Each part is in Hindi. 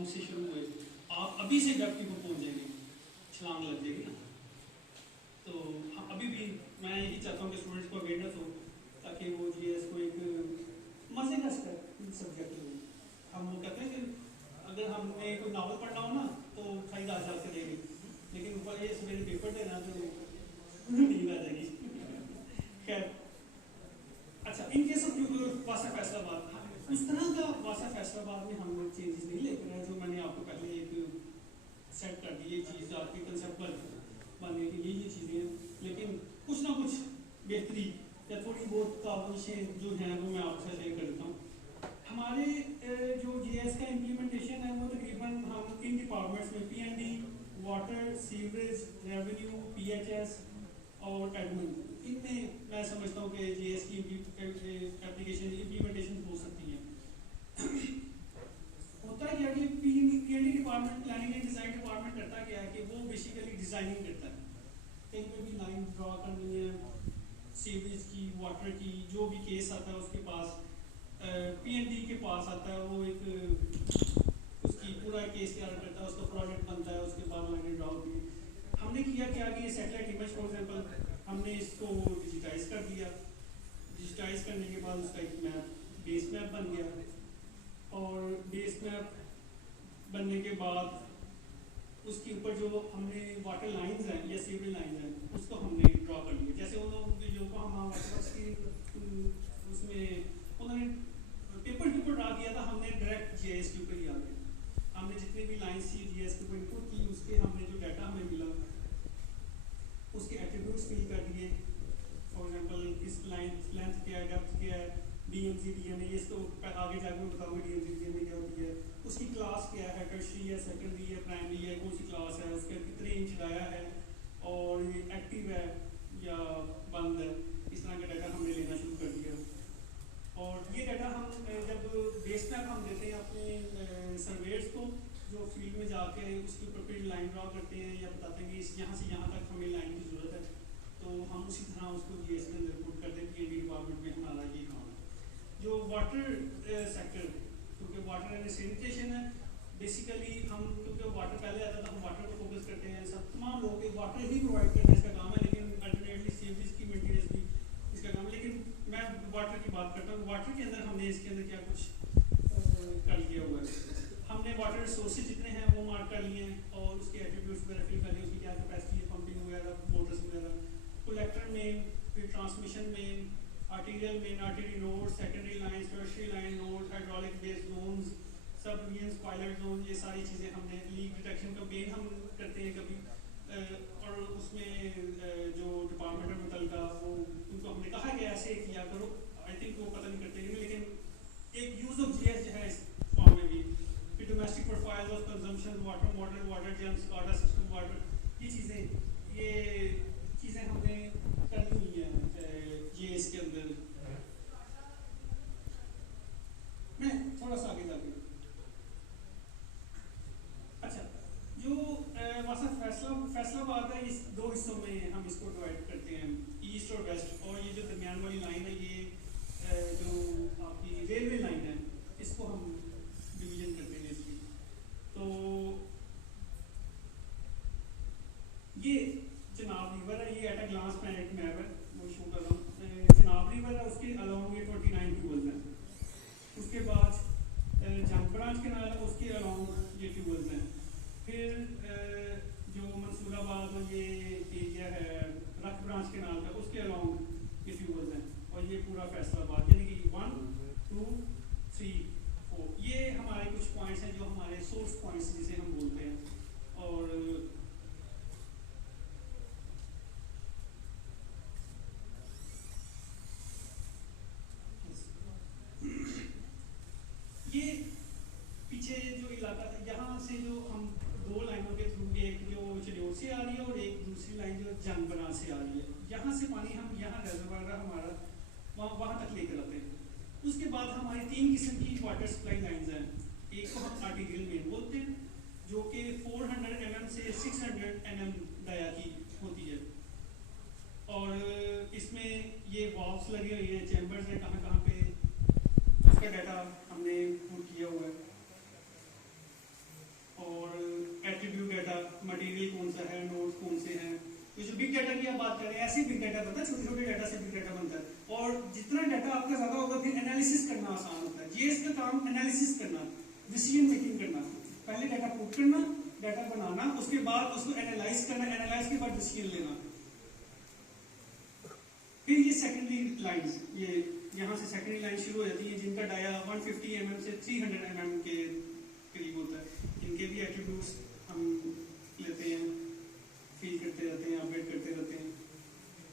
ग्राउंड से शुरू हुए, आप अभी से ग्रेविटी को पहुंच जाएंगे, छलांग लग जाएगी ना। तो अभी भी मैं यही चाहता हूँ कि स्टूडेंट्स को अवेयरनेस हो, ताकि वो जीएस को एक मजे का सब्जेक्ट हो। हम वो कहते हैं कि अगर हमने कोई नावल पढ़ना हो ना तो खाई दाल चाल से देंगे, लेकिन ऊपर ये सवेरे पेपर देना तो नींद आ जाएगी। खैर, अच्छा, इन केस ऑफ वासा फैसलाबाद, उस तरह का वासा फैसलाबाद में हम चेंजेस नहीं लेकर आए, जो मैंने आपको पहले एक सेट कर दी, ये चीज़ आपकी कंसेप्ट बनने के लिए ये चीज़ें, लेकिन कुछ ना कुछ बेहतरी या थोड़ी बहुत काबिशें जो हैं वो मैं आपसे शेयर कर देता हूँ। हमारे जो जीएस का इम्प्लीमेंटेशन है वो तकरीबन हम इन डिपार्टमेंट्स में PND, water, sewerage, revenue, PHS और एडमिन, इनमें मैं समझता हूँ कि जीएस की एप्लीकेशन इम्प्लीमेंटेशन हो सकती है। होता है क्या कि PND department, planning and design department करता क्या है कि वो बेसिकली डिज़ाइनिंग करता है, कहीं पे भी लाइन ड्रॉ करनी है, सीवेज की, वाटर की, जो भी केस आता है उसके पास, पीएनडी के पास आता है, वो एक उसकी पूरा केस तैयार करता है, उसका प्रोजेक्ट बनता है, उसके बाद लाइनें ड्रॉ होती है। हमने किया क्या कि सैटेलाइट इमेज फॉर एग्जांपल हमने इसको डिजिटाइज कर दिया, डिजिटाइज करने के बाद उसका एक मैप, बेस मैप बन गया, और बेस मैप बनने के बाद उसके ऊपर जो हमने वाटर लाइंस हैं या सीवरेज लाइंस हैं उसको हमने ड्रॉ कर लिया। जैसे उन लोगों जो को हम वाटर की उसमें उन्होंने पेपर के ऊपर ड्रा किया था, हमने डायरेक्ट जीआईएस के ऊपर ही आ गए, हमने जितनी भी लाइंस थी जीआईएस के ऊपर इनपुट की, उसके हमने जो डाटा हमें मिला उसके एट्रीब्यूट्स फिल कर दिए। फॉर एग्जांपल इस लाइन लेंथ क्या है, डेप्थ क्या है, डीएमसी डीएमए, ये इसको आगे जाकर मैं बताऊंगा डीएमसी डीएमए क्या होती है, उसकी क्लास क्या है, टर्शरी है, सेकेंडरी है, प्राइमरी है, कौन सी क्लास है, उसके कितने इंच लाया है, और ये एक्टिव है या बंद है, इस तरह का डाटा हमने लेना शुरू कर दिया। और ये डाटा हम जब बेस मैप हम देते हैं अपने सर्वेयर्स को, जो फील्ड में जाके उसके ऊपर फिर लाइन ड्रॉ करते हैं या बताते हैं कि यहाँ से यहाँ तक हमें लाइन की ज़रूरत है, तो हम उसी तरह उसको जीएस के अंदर पुट करते हैं कि डिपार्टमेंट में हमारा ये काम है। जो वाटर सेक्टर, क्योंकि वाटर एंड सैनिटेशन है बेसिकली, हम क्योंकि वाटर पहले आता था हम वाटर को फोकस करते हैं, सब तमाम लोग वाटर ही प्रोवाइड करना इसका काम है, लेकिन अल्टरनेटली सीवरेज की मेंटेनेंस भी इसका काम है। लेकिन मैं वाटर की बात करता हूँ, वाटर के अंदर हमने इसके अंदर क्या कुछ कर लिया हुआ है। हमने वाटर रिसोर्सेज जितने हैं वो मार्क कर लिए हैं, और उसके एट्रीब्यूट्स वगैरह फिल कर लिए, उसकी क्या कैपेसिटी है, पंपिंग वगैरह, मोटर्स वगैरह, कलेक्टर में, फिर ट्रांसमिशन में, आर्टीरियल में, artery node, secondary line, tertiary line node, hydraulic base zones, subdivision, pilot zone, ये सारी चीज़ें हमने, लीक डिटेक्शन कैंपेन हम करते हैं कभी, और उसमें जो डिपार्टमेंट में मुतलका वो उनको हमने कहा कि ऐसे किया करो, आई थिंक वो पता नहीं करते, लेकिन एक यूज़ ऑफ जीएस जो है इस फॉर्म में भी। फिर domestic profiles of consumption, water model, water James, water system, water, ये चीज़ें हमने करनी हुई हैं जीएस के अंदर। मैं थोड़ा सा आगे जाके, अच्छा, जो वासा फैसलाबाद है, इस दो हिस्सों में हम इसको डिवाइड करते हैं, ईस्ट और वेस्ट, और ये जो दरमियान वाली लाइन है ये जो आपकी रेलवे लाइन है, इसको हम डिवीजन करते हैं इसकी। तो ये चिनाब रिवर है, ये एट अ ग्लांस में एक मैप है वो शो कर रहा हूँ। चिनाब रिवर है, उसके अलोंग ये 29 ट्यूबल्स हैं। उसके बाद जंग ब्रांच केनाल है, उसके अलोंग ये ट्यूबल्स हैं। फिर जो मंसूराबाद और ये एरिया है रख ब्रांच केनाल का, उसके अलोंग ये ट्यूबल्स हैं, और ये पूरा फैसलाबाद, यानी कि 1, 2, 3, 4, ये हमारे कुछ पॉइंट्स हैं जो हमारे सोर्स पॉइंट्स जिसे हम बोलते हैं। और ये पीछे जो इलाका था, यहाँ से जो हम दो लाइनों के थ्रू, एक जो चलियोर से आ रही है और एक दूसरी लाइन जो जंगबरा से आ रही है, यहाँ से पानी हम यहाँ रेजर्वायर हमारा वहाँ तक लेकर आते हैं। उसके बाद हमारी 3 किस्म की वाटर सप्लाई लाइन्स हैं। एक को हम आर्टिफिशियल मेन बोलते हैं, जो कि 400 mm से 600 mm डाया की होती है, और इसमें ये वॉल्व्स लगे हुए हैं, चैम्बर्स हैं कहाँ कहाँ पे, उसका डाटा हमने पुट किया हुआ है। एनालिसिस करना, डिसीजन मेकिंग करना। पहले डाटा पुट करना, डाटा बनाना, उसके बाद उसको एनालाइज करना, एनालाइज के बाद डिसीजन लेना। फिर ये सेकेंडरी लाइन, ये यहाँ से सेकेंडरी लाइन शुरू हो जाती है, जिनका डाया 150 mm से 300 mm के करीब होता है। इनके भी एट्रीब्यूट्स हम लेते हैं, फील करते रहते हैं, अपडेट करते रहते हैं।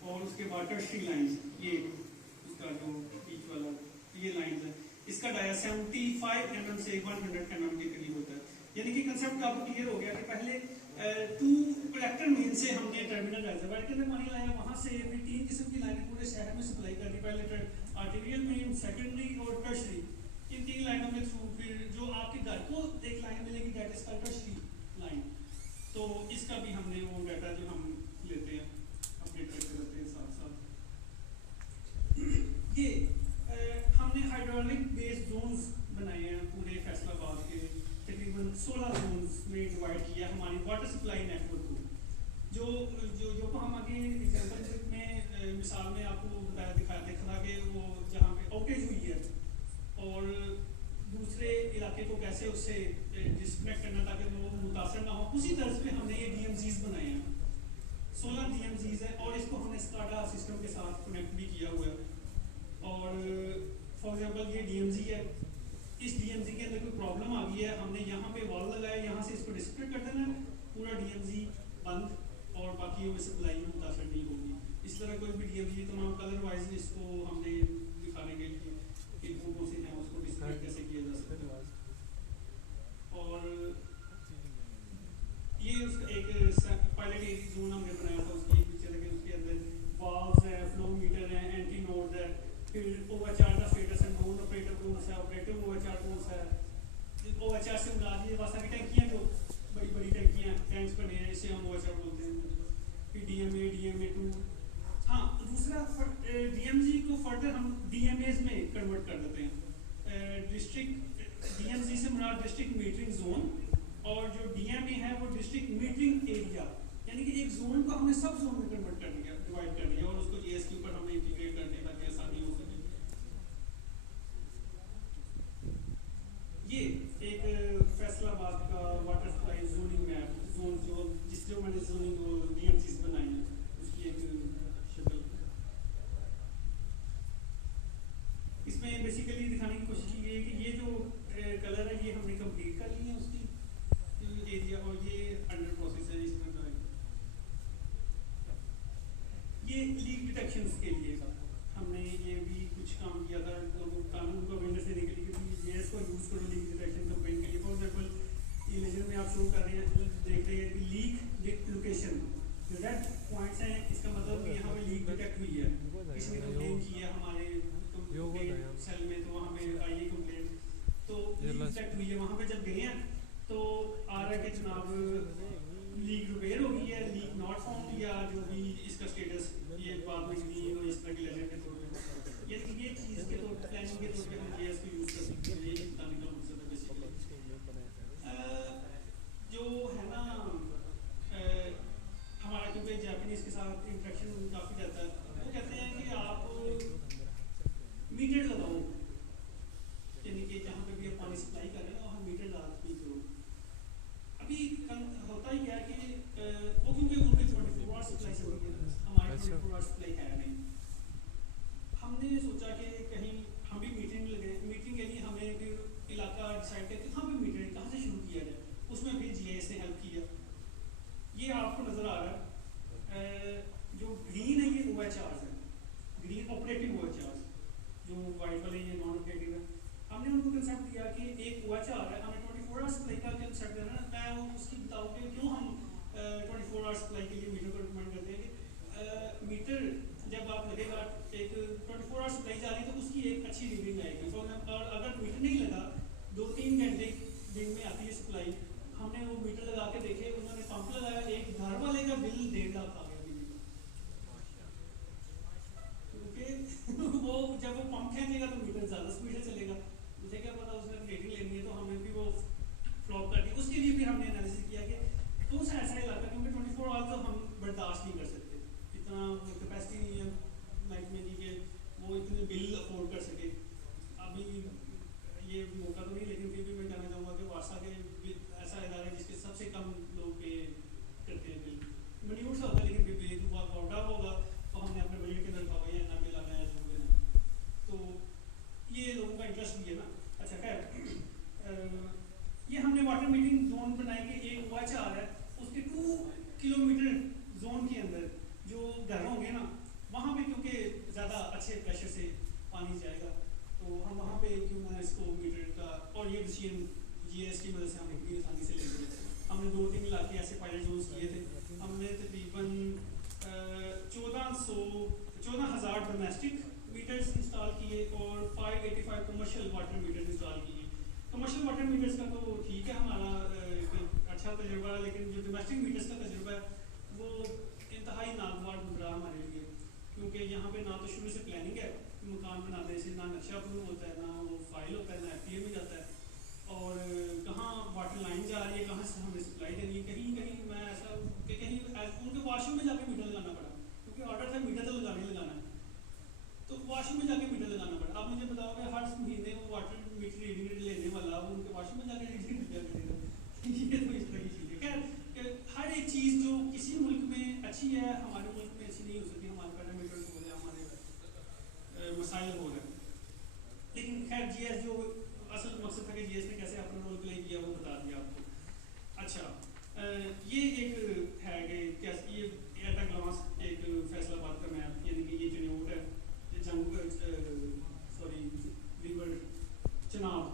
और उसके बाद टर्शरी लाइंस, ये उसका जो बीच वाला ये लाइंस है, इसका डाया 75 mm से 100 mm के करीब होता है। यानी कि कंसेप्ट आपको क्लियर हो गया कि पहले टू कलेक्टर मेन से हमने टर्मिनल रिजर्वायर के अंदर पानी लाया, वहां से भी 3 किस्म की लाइनें पूरे शहर में सप्लाई कर दी। पहले आर्टेरियल मेन, सेकेंडरी और टर्शरी, इन 3 लाइनों में थ्रू फिर जो आपके घर को एक लाइन मिलेगी that is called tertiary line. तो इसका भी हमने वो डाटा जो हम लेते हैं अपडेट करते रहते हैं साथ साथ। ये हमने हाइड्रोलिक बेस्ड जोन्स बनाए हैं पूरे फैसलाबाद के, तकरीबन 16 जोन्स में डिवाइड किया हमारी वाटर सप्लाई नेटवर्क को। जो जो जो को हम आगे एग्जाम्पल में मिसाल में आपको बताया देखा था कि वो जहाँ पे आउटेज हुई है और दूसरे इलाके को कैसे उससे डिस्कनेक्ट करना ताकि वो मुतासर ना हो, उसी तरह से हमने ये DMZs बनाए हैं। 16 DMZs है और इसको हमने SCADA सिस्टम के साथ कनेक्ट भी किया हुआ है। और फॉर एग्जाम्पल ये DMZ है, इस DMZ के अंदर कोई प्रॉब्लम आ गई है, हमने यहाँ पे वॉल लगाया, यहाँ से इसको डिस्कनेक्ट कर देना, पूरा DMZ बंद और बाकी वो सप्लाई मुतासर नहीं होगी। इस तरह कोई भी DMZ तमाम कलर वाइज इसको हमने दिखाने के लिए कि कौन से हैं उसको डिस्कनेक्ट कैसे किया जा सकता है। और ये उसका एक पायलट जोन हमने बनाया था, उसकी एक पिक्चर है कि उसके अंदर वाल्व्स है, फ्लो मीटर है, एंटी नोड्स है, फिर OHR का स्टेटस है, नोन ऑपरेटर कौन सा है, ऑपरेटिव OHR कौन सा है। OHR से मुराद ये वासा की टंकियां जो बड़ी बड़ी टंकियां टैंक्स बने हैं, इसे हम OHR बोलते हैं। फिर DMA, DMA2। हाँ, दूसरा DMZ को फर्दर हम DMAs में कन्वर्ट कर देते हैं। डिस्ट्रिक्ट DMZ से मुराद डिस्ट्रिक्ट मीटरिंग जोन, और जो DMA है वो डिस्ट्रिक्ट मीटरिंग एरिया, यानी कि एक जोन को हमने सब जोन में कन्वर्ट कर दिया, डिवाइड कर दिया और उसको GS के ऊपर हमने इंटीग्रेट कर दिया ताकि आसानी हो सके। ये एक फैसलाबाद का water supply zoning map, zone जो मैंने जोनिंग DMZs बनाई है उसकी एक शक्ल। इसमें बेसिकली दिखाने की कोशिश की गई है कि ये जो कलर है ये हमने कंप्लीट कर ली है उसकी एरिया, और ये अंडर प्रोसेस है। इस तरह ये लीक डिटेक्शन के लिए हमने ये भी कुछ काम किया था, कानून को अवेयरनेस देने के लिए कि GIS को यूज करो लीक डिटेक्शन कैंपेन के लिए। फॉर एग्जाम्पल ये लेजर में आप शो कर रहे हैं, देख रहे हैं कि लीक लोकेशन जो रेड पॉइंट्स हैं, इसका मतलब यहाँ पे लीक डिटेक्ट हुई है, किसी ने कंप्लेन की है हमारे सेल में, तो वहाँ पे आई है कंप्लेन, तो लीक डिटेक्ट हुई है। वहाँ पे जब गए हैं तो आ रहा है कि जनाब लीक रिपेयर हो गई है, लीक नॉट फाउंड, या जो भी इसका स्टेटस ये बाद में नहीं हो, इस तरह की लेजर के तौर पे ये चीज़ के तौर पर प्लानिंग के तौर पे हम GIS को यूज़ कर सकते हैं। ये बताने का मकसद है बेसिकली। जो है ना हमारा क्योंकि जापानीज के साथ इंटरेक्शन काफ़ी रहता है, वो कहते हैं कि आप मीटर लगाओ, यानी कि जहाँ पे भी आप पानी सप्लाई कर रहे हो हम मीटर लगा के करो। अभी होता ही क्या कि वो क्योंकि उनके 24 आवर सप्लाई से होती है, हमारे 24 आवर सप्लाई है नहीं। हमने सोचा कि कहीं हम भी मीटिंग के लिए हमें फिर इलाका डिसाइड करके कहाँ पे मीटरिंग कहाँ से शुरू किया जाए, उसमें फिर GIS ने हेल्प किया। ये आपको नजर आ रहा है जो ग्रीन है ये OHRs है, ग्रीन ऑपरेटिव OHRs, जो वाइट वाले ये नॉन ऑपरेटिव है। हमने उनको कंसेप्ट दिया कि एक OHR है, हमें 24 आवर सप्लाई का कंसेप्ट देना है। मैं उसकी बताऊँ कि क्यों हम 24 आवर सप्लाई के लिए मीटर को रिकमेंड करते हैं कि मीटर जब आप लगेगा एक 24 आवर सप्लाई जा रही है तो उसकी एक अच्छी रीडिंग आएगी। फॉर एग्जाम्पल अगर मीटर नहीं लगा 2-3 घंटे दिन में आती है सप्लाई, हमने वो मीटर लगा के देखे, उन्होंने पंप लगाया, एक घर वाले का बिल 1.5 लाख आ गया बिजली का, क्योंकि वो जब वो पंप खेचेगा तो मीटर ज़्यादा स्पीड से चलेगा। मुझे क्या पता उसने रेटिंग लेनी है, तो हमें भी वो फ्लॉप कर दी। उसके लिए फिर हमने एनालिसिस किया कि कौन सा ऐसा इलाका, क्योंकि 24 आवर तो हम वाटर मीटिंग जोन बनाएंगे, एक OH आ रहा है, उसके 2 किलोमीटर जोन के अंदर जो घर होंगे ना, वहाँ पे क्योंकि ज़्यादा अच्छे प्रेशर से पानी जाएगा, तो हम वहाँ पे क्यों ना इसको मीटर का, और ये डिसीजन GIS की मदद से हम इतनी आसानी से ले गए। हमने 2-3 इलाके ऐसे पायलट जोन्स किए थे। हमने तकरीबन 14,000 डोमेस्टिक मीटर्स इंस्टॉल किए और 585 कमर्शियल वाटर मीटर्स इंस्टॉल किए। कमर्शियल वाटर मीटर्स का तो ठीक है हमारा अच्छा तजुर्बा, लेकिन जो डोमेस्टिक मीटर्स का तजुर्बा है वो इंतहाई नागवार गुजरा हमारे लिए, क्योंकि यहाँ पे ना तो शुरू से प्लानिंग है, मकान बनाने से ना नक्शा अप्रूव होता है, ना वो फाइल होता है, ना FTA में जाता है, और कहाँ वाटर लाइन जा रही है, कहाँ से हमें सप्लाई देनी है। कहीं कहीं मैं ऐसा कि कहीं उनके वॉशरूम में जाके मीटर लगाना पड़ा, क्योंकि ऑर्डर था मीटर तो लगाना है, तो वॉशरूम में जाके मीटर लगाना पड़ा। आप मुझे बताओ कि हर महीने वो वाटर मीटर रीडिंग लेने वाला वो उनके वॉशरूम में जाके रीडिंग करेगा। ये तो इस तरह की चीज़ है। खैर हर एक चीज़ जो किसी मुल्क में अच्छी है, हमारे मुल्क में अच्छी नहीं हो सकती। हमारे पैरामीटर्स हो गए, हमारे मसाइल हो गए, लेकिन खैर GIS जो असल मकसद था कि GIS ने कैसे अपना रोल प्ले किया वो बता दिया आपको। अच्छा, ये एक है कि कैसे ये एट अ ग्लांस एक फैसलाबाद का मैप, यानी कि ये जो नोट है रिवर चनाब,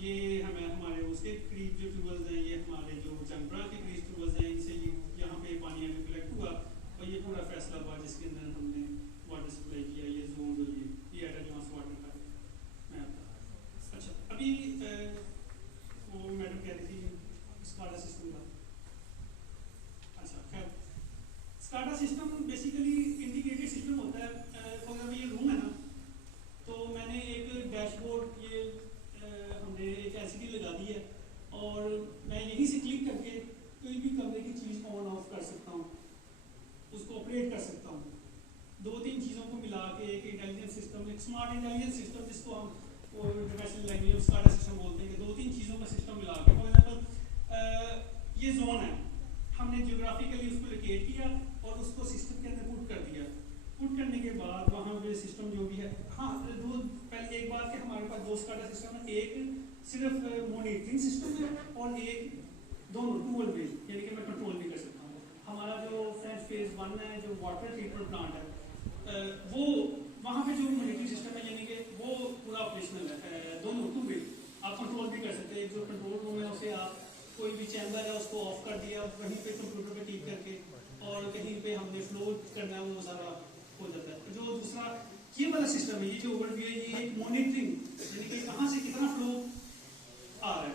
ये हमें हमारे उसके करीब जो ट्यूबल्स हैं, ये हमारे जो जंगरा के करीब ट्यूबल्स हैं, इनसे ये यहाँ पे पानी हमें कलेक्ट हुआ, और ये पूरा फैसलाबाद जिसके अंदर हमने वाटर सप्लाई किया, ये जोन जो ये एट अ ग्लांस वाटर का मैप था। अच्छा, अभी वो मैडम कह रही थी स्काडा सिस्टम का। अच्छा, खैर SCADA system basically integrated system होता है। अगर ये रूम है ना, तो मैंने एक डैशबोर्ड, ये हमने एक LCD लगा दी है, और मैं यहीं से क्लिक करके कोई भी कमरे की चीज़ ऑन ऑफ कर सकता हूँ, उसको ऑपरेट कर सकता हूँ। 2-3 चीज़ों को मिला के एक इंटेलिजेंस सिस्टम, एक स्मार्ट इंटेलिजेंस सिस्टम, जिसको हम इंटरनेशनल लैंग्वेज में स्काडा सिस्टम बोलते हैं, कि 2-3 चीज़ों का सिस्टम मिला के, फॉर एग्जाम्पल ये जोन है, हमने जियोग्राफिकली उसको लोकेट किया और उसको सिस्टम के अंदर पुट कर दिया। पुट करने के बाद वहाँ पे सिस्टम जो भी है, हाँ पहले एक बात कि हमारे पास 2 स्काडा सिस्टम है, एक सिर्फ मॉनिटरिंग सिस्टम है और एक दोनों डुअल बेस, यानी कि मैं कंट्रोल भी कर सकता हूँ। हमारा जो फेज 1 है, जो वाटर ट्रीटमेंट प्लांट है, वो वहाँ पे जो मॉनिटरिंग सिस्टम है, यानी कि वो पूरा ऑपरेशनल है, दोनों टू वे आप कंट्रोल भी कर सकते हैं। एक जो कंट्रोल रूम है उसे आप कोई भी चैम्बर है उसको ऑफ कर दिया, वहीं पे कंप्यूटर पे टिक करके, और कहीं पे हमने फ्लो करना है वो सारा हो जाता है। जो दूसरा ये वाला सिस्टम है, ये जो ओवरव्यू है, ये एक मॉनिटरिंग, यानी कि कहाँ से कितना फ्लो आ रहा है।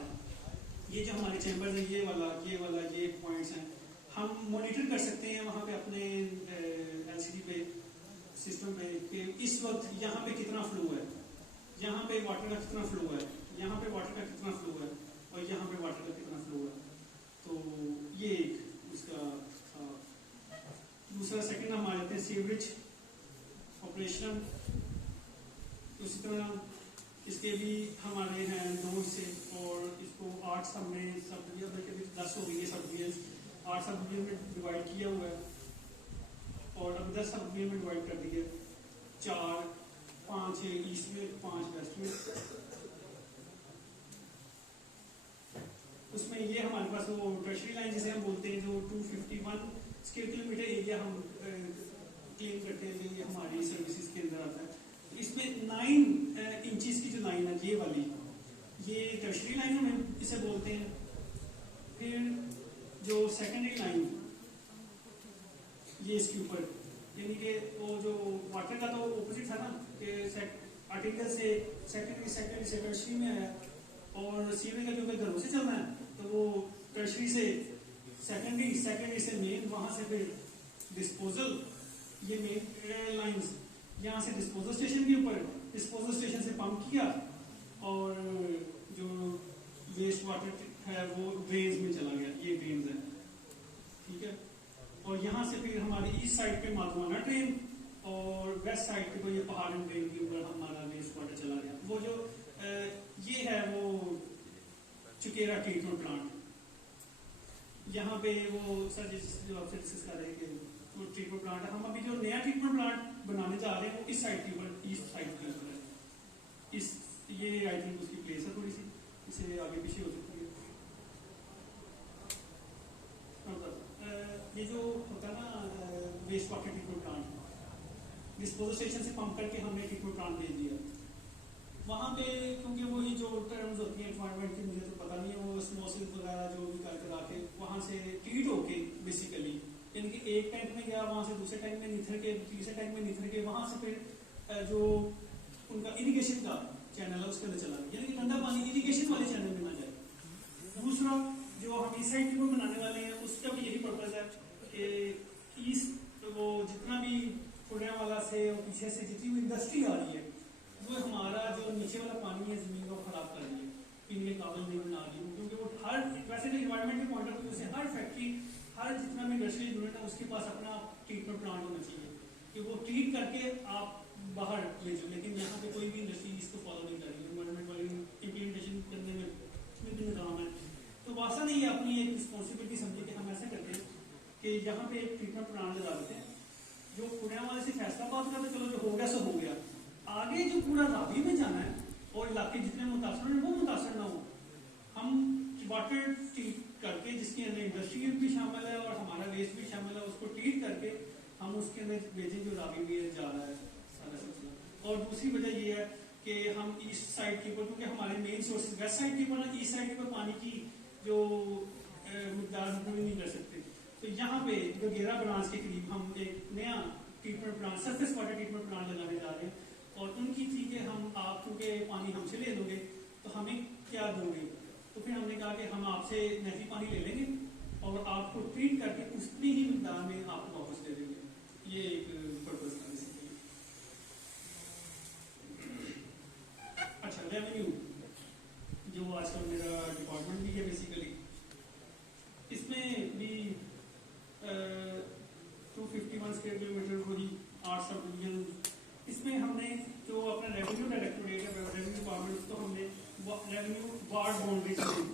ये जो हमारे चैम्बर है, ये वाला ये पॉइंट्स हैं, हम मॉनिटर कर सकते हैं वहाँ पे अपने LCD पे सिस्टम पे कि इस वक्त यहाँ पे कितना फ्लो है, यहाँ पे वाटर का कितना फ्लो है, यहाँ पे वाटर का कितना फ्लो है, और यहाँ पे वाटर का कितना फ्लो है। तो ये एक उसका दूसरा सेकंड हम आ जाते हैं सीवरेज ऑपरेशन। उसी तरह इसके भी हमारे हैं 9 हिस्से, और इसको 8 सब में सब डिवीजन, बल्कि 10 हो गई है सब डिवीजन, 8 सब डिवीजन में डिवाइड किया हुआ है, और अब 10 सब डिवीजन में डिवाइड कर दिया, 4 5 है ईस्ट में, 5 वेस्ट में। उसमें ये हमारे पास वो टर्शरी लाइन जिसे हम बोलते हैं, जो 251 स्क्वायर किलोमीटर एरिया हम क्लेम करते हैं कि ये हमारी सर्विसेज के अंदर आता है। तो इसमें 9 इंचेस की जो लाइन है, ये वाली, ये टर्शरी लाइन हम इसे बोलते हैं। फिर जो सेकेंडरी लाइन, ये इसके ऊपर, यानी कि वो जो वाटर का तो ऑपोजिट था ना, कि आर्टिकल से सेकेंडरी से टर्शरी में आया, और सीवरेज का क्योंकि घरों से चलना है, तो वो टर्शरी से सेकेंडरी से मेन, वहाँ से फिर डिस्पोजल, ये मेन लाइंस, यहाँ से डिस्पोजल स्टेशन के ऊपर, डिस्पोजल स्टेशन से पंप किया, और जो वेस्ट वाटर है वो ड्रेन्स में चला गया, ये ड्रेन्स है, ठीक है। और यहाँ से फिर हमारी ईस्ट साइड पे माधवाना ड्रेन, और वेस्ट साइड पे ये पहाड़न ड्रेन के ऊपर हमारा वेस्ट वाटर चला गया। वो जो ये है वो चुकेरा ट्रीटमेंट प्लांट, यहाँ पे वो सर जो आपसे डिस्कस कर रहे हैं वो ट्रीटमेंट प्लांट है। हम अभी जो नया ट्रीटमेंट प्लांट बनाने जा रहे हैं वो इस साइड के ऊपर, ईस्ट साइड के ऊपर है। इस ये आई थिंक उसकी प्लेस है थोड़ी सी, इसे आगे पीछे हो सकती है। ये जो होता है ना waste water treatment plant, disposal station से पंप करके हमने ट्रीटमेंट प्लांट भेज दिया वहाँ पे, क्योंकि वही जो टर्म्स होती हैं एनवायरमेंट की, मुझे तो पता नहीं है, वो स्मोसिस वगैरह जो भी कर करा के वहाँ से ट्रीट होके बेसिकली, यानी कि एक टैंक में गया, वहाँ से दूसरे टैंक में निथर के, तीसरे टैंक में निथर के, वहाँ से फिर जो उनका इरिगेशन का चैनल है उसके अंदर चला गया, यानी कि गंदा पानी इरिगेशन वाले चैनल में ना जाए। दूसरा जो हम इस साइड ट्यूब बनाने वाले हैं उसका भी यही पर्पज है कि इस वो जितना भी पुणे वाला से और पीछे से जितनी भी इंडस्ट्री आ रही है वो हमारा जो नीचे वाला पानी है जमीन को खराब कर रही है, पीने के काबिल नहीं बना रही है, क्योंकि वो हर वैसे तो इन्वायरमेंट के पॉइंट ऑफ व्यू से हर फैक्ट्री, हर जितना भी इंडस्ट्रियल यूनिट है उसके पास अपना ट्रीटमेंट प्लांट होना चाहिए कि वो ट्रीट करके आप बाहर भेजो, लेकिन यहाँ पे कोई भी इंडस्ट्री इसको फॉलो नहीं कर रही है, इन्वायरमेंट वाली इम्प्लीमेंटेशन करने में विभिन्न काम है। तो वासा नहीं है, अपनी एक रिस्पॉन्सिबिलिटी समझे कि हम ऐसा करते हैं कि यहाँ पे एक ट्रीटमेंट प्लांट लगा देते हैं, जो पुणे वाले से फैसलाबाद का तो चलो जो हो गया सो हो गया, आगे जो पूरा रावी में जाना है और इलाके जितने मुतासर हैं वो मुतासर ना हो, हम वाटर ट्रीट करके जिसके अंदर इंडस्ट्रियल भी शामिल है और हमारा वेस्ट भी शामिल है उसको ट्रीट करके हम उसके अंदर भेजें जो रावी में जा रहा है सारा सिलसिला। और दूसरी वजह ये है कि हम ईस्ट साइड के ऊपर, क्योंकि हमारे मेन सोर्सेज वेस्ट साइड के ऊपर, ईस्ट साइड के ऊपर पानी की जो मिकदार पूरी नहीं कर सकते, तो यहाँ पे जो गेरा ब्रांच के करीब हम एक नया treatment plant, surface water treatment plant लगाने जा रहे हैं। और उनकी थी कि हम आप क्योंकि पानी हमसे ले लोगे तो हमें क्या दोगे, तो फिर हमने कहा कि हम आपसे नहरी पानी ले लेंगे और आपको ट्रीट करके उतनी ही मिकदार में आपको वापस दे देंगे। ये एक पर्पज था बेसिकली। अच्छा, रेवेन्यू जो आजकल मेरा डिपार्टमेंट भी है बेसिकली, इसमें भी 251 स्क्वायर किलोमीटर को ही 8 सब डिवीजन, इसमें हमने जो अपना रेवेन्यू डायरेक्टोरेट है, रेवेन्यू डिपार्टमेंट, उसको हमने रेवेन्यू वार्ड बाउंड्रीज में,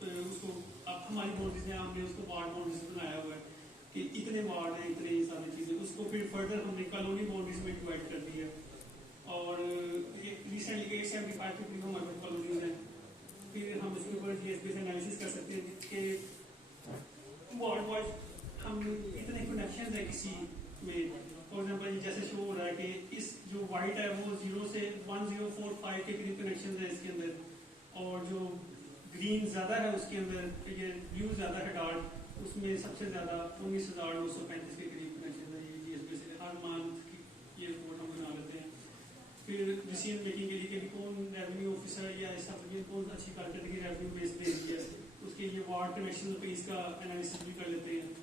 तो उसको अब हमारी बाउंड्रीज में हमने उसको वार्ड बाउंड्रीज बनाया हुआ है कि इतने वार्ड हैं, इतने सारी चीज़ें, उसको फिर फर्दर हमने कॉलोनी बाउंड्रीज में डिवाइड कर दिया। और रिसेंटली 875 के करीब हमारे कॉलोनीज हैं, फिर हम उसके ऊपर GSB से एनालिसिस कर सकते हैं कि वार्ड वाइज हम इतने कनेक्शन है किसी में। फॉर एग्जाम्पल जैसे शो हो रहा है कि इस जो वाइट है वो 0 से 1045 के करीब कनेक्शन है इसके अंदर, और जो ग्रीन ज़्यादा है उसके अंदर, ये ब्लू ज़्यादा है डार्क, उसमें सबसे ज़्यादा 19,935 के करीब कनेक्शन है। ये GSB से हर मंथ की ये रिपोर्ट हम बना लेते हैं। फिर डिसीजन मेकिंग के लिए कि कौन रेवेन्यू ऑफिसर या ऐसा कौन अच्छी कारकर्दगी रेवेन्यू बेस दे रही है, उसके लिए वार्ड कनेक्शन पे इसका एनालिसिस भी कर लेते हैं।